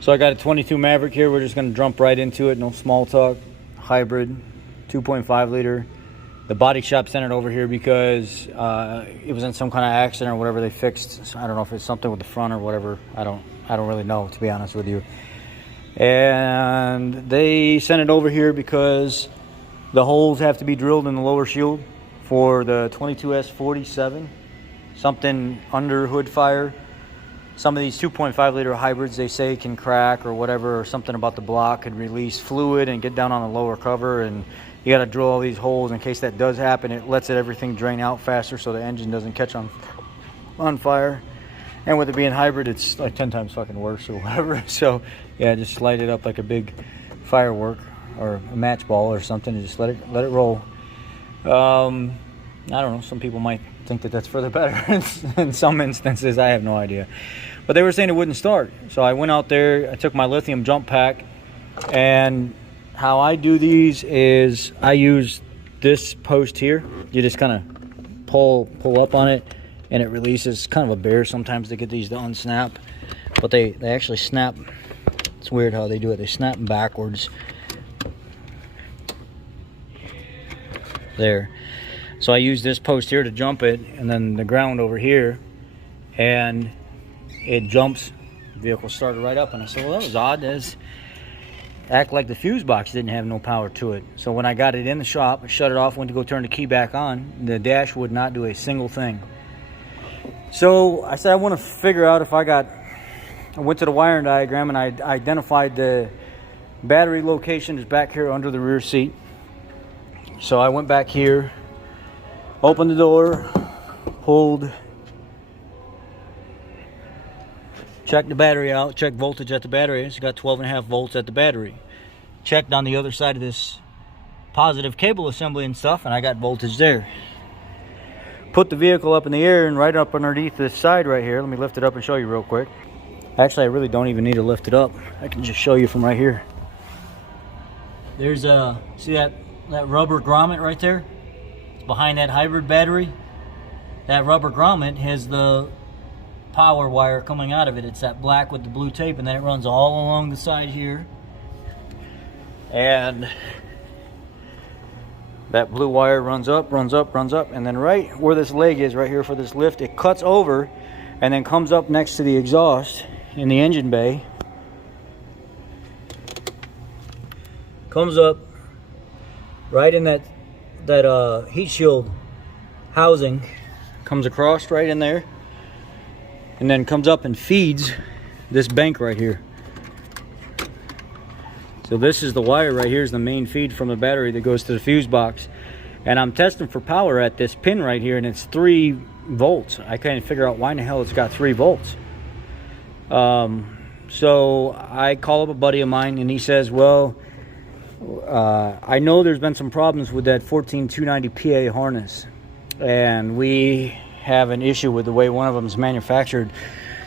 So I got a 22 Maverick here. We're just going to jump right into it. No small talk. Hybrid, 2.5 liter. The body shop sent it over here because it was in some kind of accident or whatever they fixed. So I don't know if it's something with the front or whatever. I don't really know, to be honest with you. And they sent it over here because the holes have to be drilled in the lower shield for the 22S47. Something under hood fire. Some of these 2.5 liter hybrids, they say, can crack or whatever, or something about the block could release fluid and get down on the lower cover, and you got to drill all these holes in case that does happen. It lets everything drain out faster so the engine doesn't catch on fire. And with it being hybrid, it's like 10 times fucking worse or whatever. So yeah, just light it up like a big firework or a match ball or something, and just let it roll. I don't know, some people might think that that's for the better. In some instances, I have no idea, but they were saying it wouldn't start. So I went out there, I took my lithium jump pack, and how I do these is I use this post here. You just kind of pull up on it and it releases. Kind of a bear sometimes to get these to unsnap, but they actually snap. It's weird how they do it. They snap backwards there. So I use this post here to jump it, and then the ground over here, and it jumps. The vehicle started right up, and I said, well, that was odd. That's act like the fuse box didn't have no power to it. So when I got it in the shop, I shut it off, went to go turn the key back on, the dash would not do a single thing. So I said, I want to figure out if I went to the wiring diagram, and I identified the battery location is back here under the rear seat. So I went back here, opened the door, checked the battery out, checked voltage at the battery. It's got 12.5 volts at the battery. Checked on the other side of this positive cable assembly and stuff, and I got voltage there. Put the vehicle up in the air, and right up underneath this side right here, let me lift it up and show you real quick. Actually, I really don't even need to lift it up. I can just show you from right here. There's see that rubber grommet right there? Behind that hybrid battery. That rubber grommet has the power wire coming out of it. It's that black with the blue tape, and then it runs all along the side here, and that blue wire runs up, and then right where this leg is right here for this lift, it cuts over and then comes up next to the exhaust in the engine bay, comes up right in that heat shield housing, comes across right in there, and then comes up and feeds this bank right here. So this is the wire right here, is the main feed from the battery that goes to the fuse box. And I'm testing for power at this pin right here, and it's 3 volts. I can't figure out why in the hell it's got 3 volts. So I call up a buddy of mine, and he says, well, I know there's been some problems with that 14290 PA harness, and we have an issue with the way one of them is manufactured.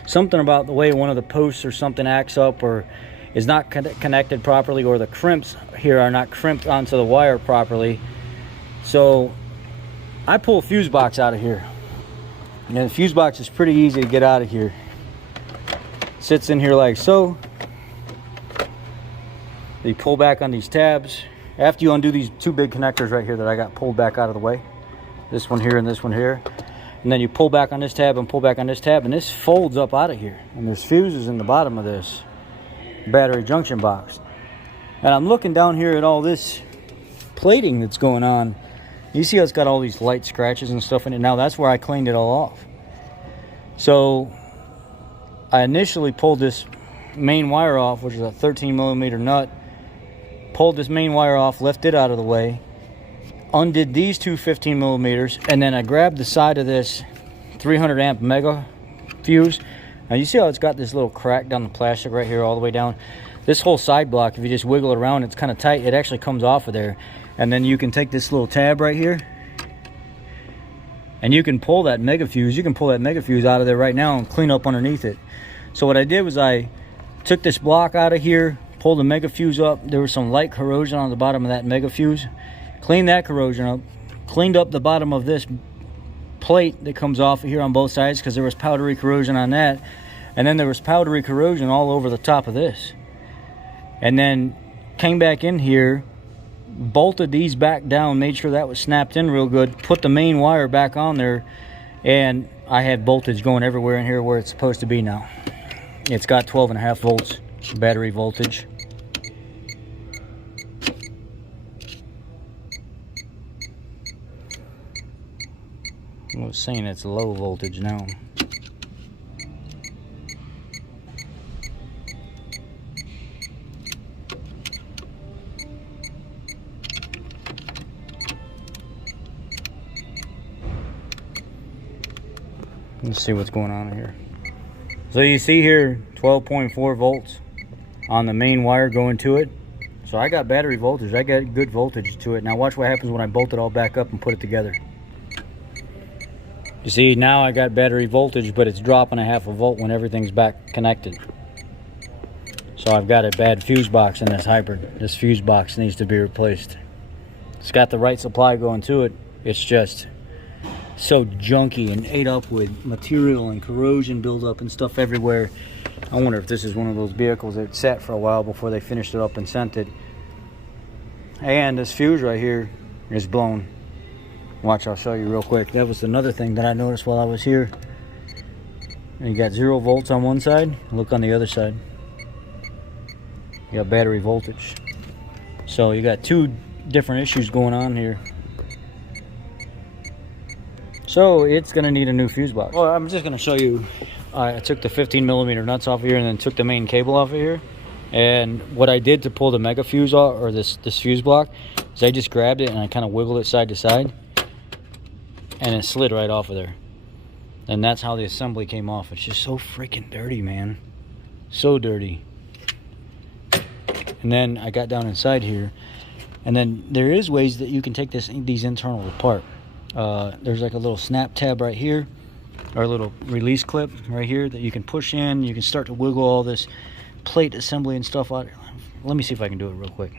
Something about the way one of the posts or something acts up or is not connected properly, or the crimps here are not crimped onto the wire properly. So I pull a fuse box out of here, and the fuse box is pretty easy to get out of here. It sits in here like so. You pull back on these tabs. After you undo these 2 big connectors right here that I got pulled back out of the way, this one here and this one here, and then you pull back on this tab and pull back on this tab, and this folds up out of here, and there's fuses in the bottom of this battery junction box. And I'm looking down here at all this plating that's going on. You see how it's got all these light scratches and stuff in it. Now that's where I cleaned it all off. So I initially pulled this main wire off, which is a 13mm nut. Pulled this main wire off, lifted it out of the way, undid these 2 15mm, and then I grabbed the side of this 300 amp mega fuse. Now you see how it's got this little crack down the plastic right here all the way down. This whole side block, if you just wiggle it around, it's kind of tight. It actually comes off of there. And then you can take this little tab right here, and you can pull that mega fuse. You can pull that mega fuse out of there right now and clean up underneath it. So what I did was I took this block out of here, pulled the mega fuse up. There was some light corrosion on the bottom of that mega fuse. Cleaned that corrosion up. Cleaned up the bottom of this plate that comes off of here on both sides because there was powdery corrosion on that. And then there was powdery corrosion all over the top of this. And then came back in here, bolted these back down, made sure that was snapped in real good, put the main wire back on there, and I had voltage going everywhere in here where it's supposed to be now. It's got 12.5 volts battery voltage. I was saying it's low voltage now. Let's see what's going on here. So you see here 12.4 volts on the main wire going to it. So I got battery voltage. I got good voltage to it. Now watch what happens when I bolt it all back up and put it together. You see, now I got battery voltage, but it's dropping 0.5 volt when everything's back connected. So I've got a bad fuse box in this hybrid. This fuse box needs to be replaced. It's got the right supply going to it. It's just so junky and ate up with material and corrosion buildup and stuff everywhere. I wonder if this is one of those vehicles that sat for a while before they finished it up and sent it. And this fuse right here is blown. Watch, I'll show you real quick. That was another thing that I noticed while I was here. And you got 0 volts on one side. Look on the other side. You got battery voltage. So you got 2 different issues going on here. So it's gonna need a new fuse box. Well, I'm just gonna show you. I took the 15mm nuts off of here and then took the main cable off of here. And what I did to pull the mega fuse off, or this fuse block, is I just grabbed it and I kind of wiggled it side to side, and it slid right off of there. And that's how the assembly came off. It's just so freaking dirty, man. So dirty. And then I got down inside here, and then there is ways that you can take these internals apart. There's like a little snap tab right here, or a little release clip right here that you can push in. You can start to wiggle all this plate assembly and stuff out. Let me see if I can do it real quick.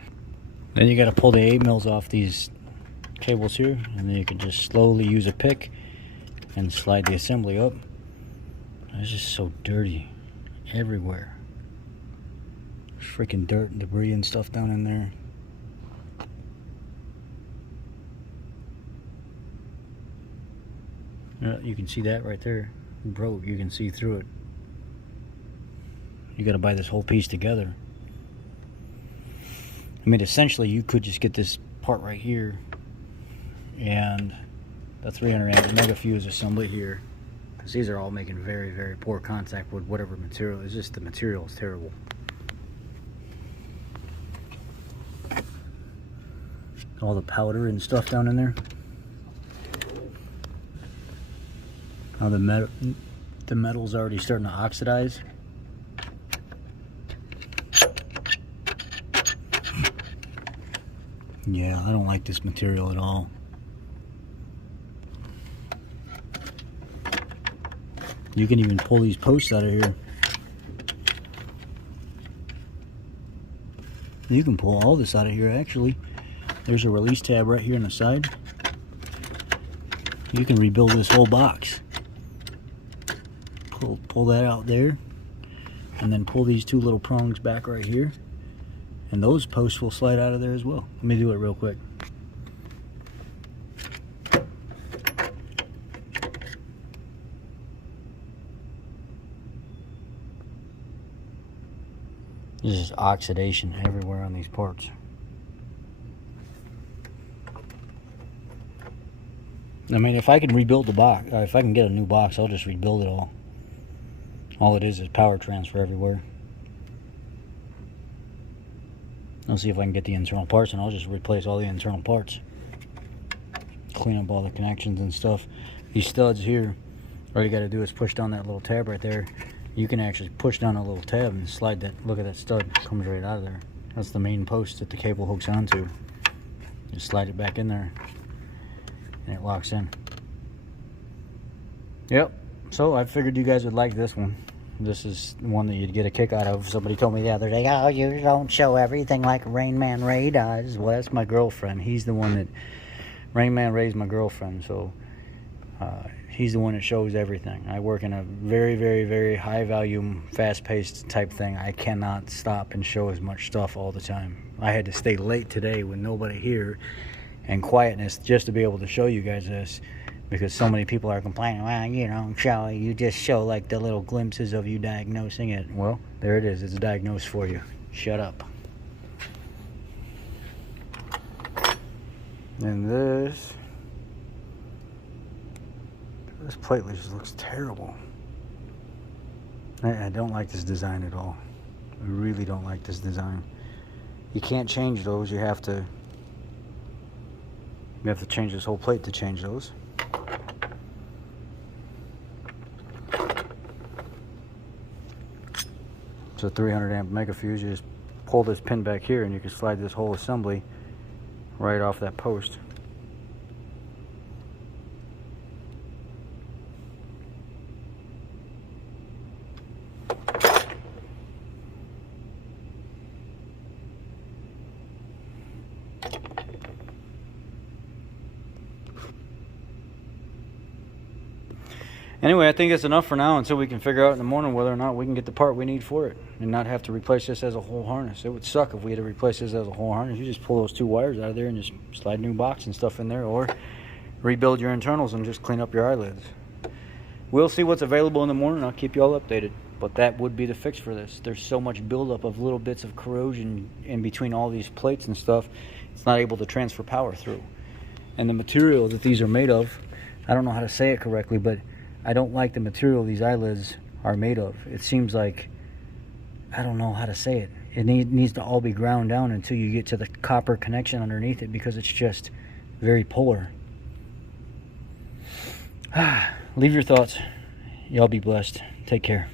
Then you got to pull the 8mm off these cables here, and then you can just slowly use a pick and slide the assembly up. It's just so dirty everywhere. There's freaking dirt and debris and stuff down in there. You can see that right there. Broke. You can see through it. You got to buy this whole piece together. I mean, essentially, you could just get this part right here and the 300 amp mega fuse assembly here, because these are all making very, very poor contact with whatever material. It's just the material is terrible. All the powder and stuff down in there. Now the metal's already starting to oxidize. Yeah, I don't like this material at all. You can even pull these posts out of here. You can pull all this out of here, actually. There's a release tab right here on the side. You can rebuild this whole box. Pull that out there, and then pull these 2 little prongs back right here, and those posts will slide out of there as well. Let me do it real quick. There's just oxidation everywhere on these parts. I mean, if I can rebuild the box, if I can get a new box, I'll just rebuild it all. All it is power transfer everywhere. I'll see if I can get the internal parts, and I'll just replace all the internal parts. Clean up all the connections and stuff. These studs here, all you got to do is push down that little tab right there. You can actually push down a little tab and slide that. Look at that stud, comes right out of there. That's the main post that the cable hooks onto. Just slide it back in there, and it locks in. Yep. So I figured you guys would like this one. This is one that you'd get a kick out of. Somebody told me the other day, oh, you don't show everything like Rain Man Ray does. Well, that's my girlfriend. He's the one that... Rain Man Ray's my girlfriend, so... he's the one that shows everything. I work in a very, very, very high volume, fast paced type thing. I cannot stop and show as much stuff all the time. I had to stay late today with nobody here and quietness just to be able to show you guys this, because so many people are complaining, well, you know, Charlie, you just show like the little glimpses of you diagnosing it. Well, there it is. It's diagnosed for you. Shut up. And this plate just looks terrible. I don't like this design at all. I really don't like this design. You can't change those. You have to change this whole plate to change those. It's a 300 amp mega fuse. You just pull this pin back here and you can slide this whole assembly right off that post. Anyway, I think that's enough for now until we can figure out in the morning whether or not we can get the part we need for it and not have to replace this as a whole harness. It would suck if we had to replace this as a whole harness. You just pull those two wires out of there and just slide a new box and stuff in there, or rebuild your internals and just clean up your eyelids. We'll see what's available in the morning. I'll keep you all updated. But that would be the fix for this. There's so much buildup of little bits of corrosion in between all these plates and stuff. It's not able to transfer power through. And the material that these are made of, I don't know how to say it correctly, but I don't like the material these eyelids are made of. It seems like, I don't know how to say it. It needs to all be ground down until you get to the copper connection underneath it, because it's just very polar. Leave your thoughts. Y'all be blessed. Take care.